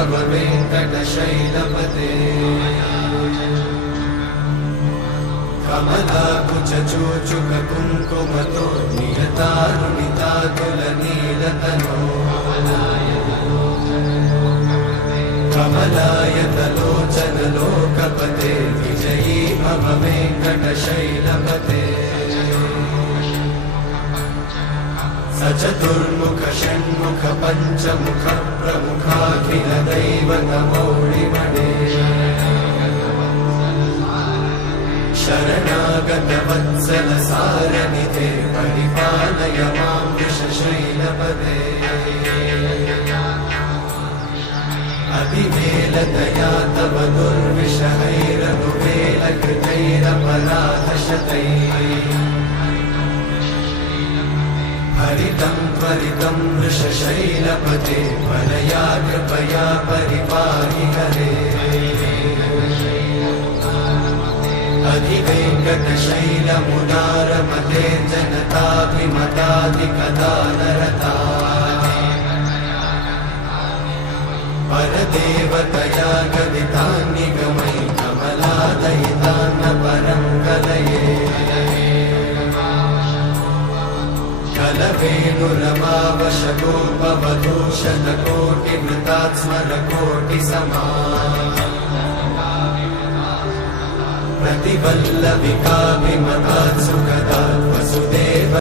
भव वेङ्कटशैलपते कमलाकुचूचुक कुङ्कुमतो नियतारुणितातुलनीलतनो कमलायतलोचन लोकपते विजयी भव वेङ्कटशैलपते सचतुर्मुख षण्मुख पञ्चमुख प्रमुखाखिल दैवतमौळिमणे शरणागत वत्सल सारनिधे परिपालय मां वृषशैलपते अतिवेलतया तव दुर्विषहैरनुवेलकृतैरपराधशतैः हरितं त्वरितं वृषशैलपते वरया कृपया परिपाहि हरे अधिवेङ्कटशैलमुदारमते जनताभिमताधिकदानरता परदेवतया गदितान्निगमै कमलादयितान्न परं कलये कलवेणुरमावशगोपवधूशतकोटिमृतात्स्मरकोटिसमा प्रतिवल्लविकाभिमतात् सुखदात् वसुदेव